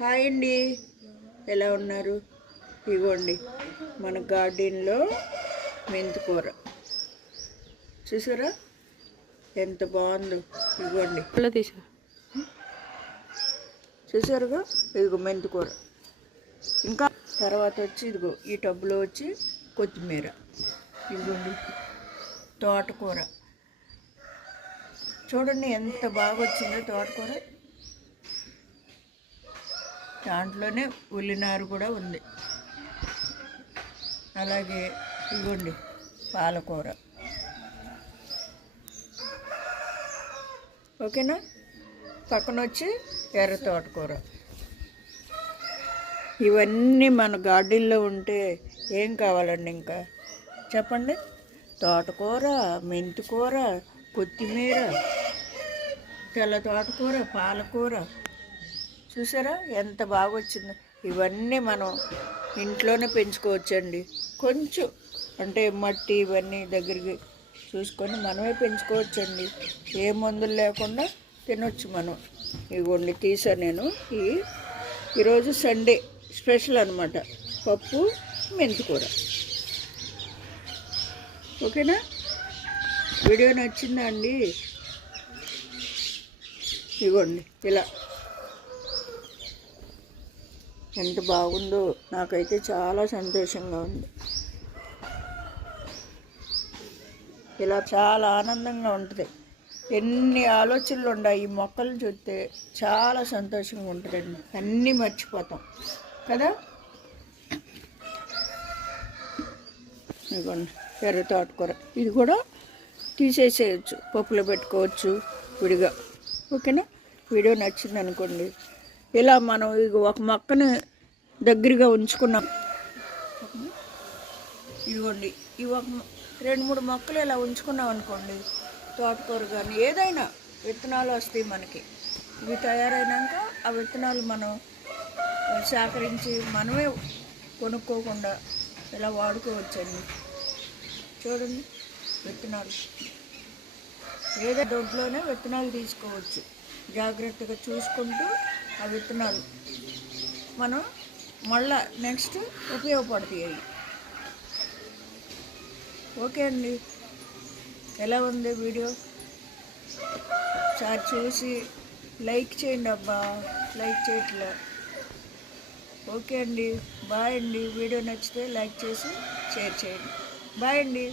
Hi అండి, ఎలా ఉన్నారు? ఇగోండి మన గార్డెన్లో మెంతికూర చూసారా ఎంత బాగుందో. ఇగోండి చూసారుగా, ఇదిగో మెంతికూర. ఇంకా తర్వాత వచ్చి ఇదిగో ఈ టబ్బులో వచ్చి కొత్తిమీర, ఇదిగోండి తోటకూర. చూడండి ఎంత బాగా వచ్చిందో తోటకూర. దాంట్లోనే ఉల్లినారు కూడా ఉంది. అలాగే ఇవ్వండి పాలకూర. ఓకేనా? పక్కన వచ్చి ఎర్ర తోటకూర. ఇవన్నీ మన గార్డెన్లో ఉంటే ఏం కావాలండి ఇంకా చెప్పండి? తోటకూర, మెంతికూర, కొత్తిమీర, తెల్ల తోటకూర, పాలకూర. చూసారా ఎంత బాగా వచ్చిందో. ఇవన్నీ మనం ఇంట్లోనే పెంచుకోవచ్చండి. కొంచెం అంటే మట్టి ఇవన్నీ దగ్గరికి చూసుకొని మనమే పెంచుకోవచ్చండి. ఏ మందులు లేకుండా తినొచ్చు మనం. ఇవ్వండి తీసా నేను. ఈరోజు సండే స్పెషల్ అనమాట, పప్పు మెంతికూర. ఓకేనా? వీడియో నచ్చిందా అండి? ఇవ్వండి ఇలా ఎంత బాగుందో. నాకైతే చాలా సంతోషంగా ఉంది. ఇలా చాలా ఆనందంగా ఉంటుంది. ఎన్ని ఆలోచనలు ఉన్నాయి ఈ మొక్కలు చూస్తే, చాలా సంతోషంగా ఉంటుందండి. అన్నీ మర్చిపోతాం కదా. ఇదిగోండి ఎర్ర తోటకూర. ఇది కూడా తీసేసేయచ్చు, పప్పులో పెట్టుకోవచ్చు విడిగా. ఓకేనా? వీడియో నచ్చింది అనుకోండి. ఇలా మనం ఇక ఒక మొక్కని దగ్గరగా ఉంచుకున్నాం. ఇదిగోండి ఈ ఒక 2-3 మొక్కలు ఇలా ఉంచుకున్నాం అనుకోండి, తోటకూర కానీ ఏదైనా విత్తనాలు వస్తాయి మనకి. ఇవి తయారైనాక ఆ విత్తనాలు మనం సేకరించి మనమే కొనుక్కోకుండా ఇలా వాడుకోవచ్చండి. చూడండి విత్తనాలు ఏదో దొడ్లోనే విత్తనాలు తీసుకోవచ్చు. జాగ్రత్తగా చూసుకుంటూ ఆ విత్తనాలు మనం మళ్ళా నెక్స్ట్ ఉపయోగపడతాయి అవి. ఓకే అండి, ఎలా ఉంది వీడియో? ఒకసారి చూసి లైక్ చేయండి. అబ్బా లైక్ చేయట్లే. ఓకే అండి, బాయ్ అండి. వీడియో నచ్చితే లైక్ చేసి షేర్ చేయండి. బాయ్ అండి.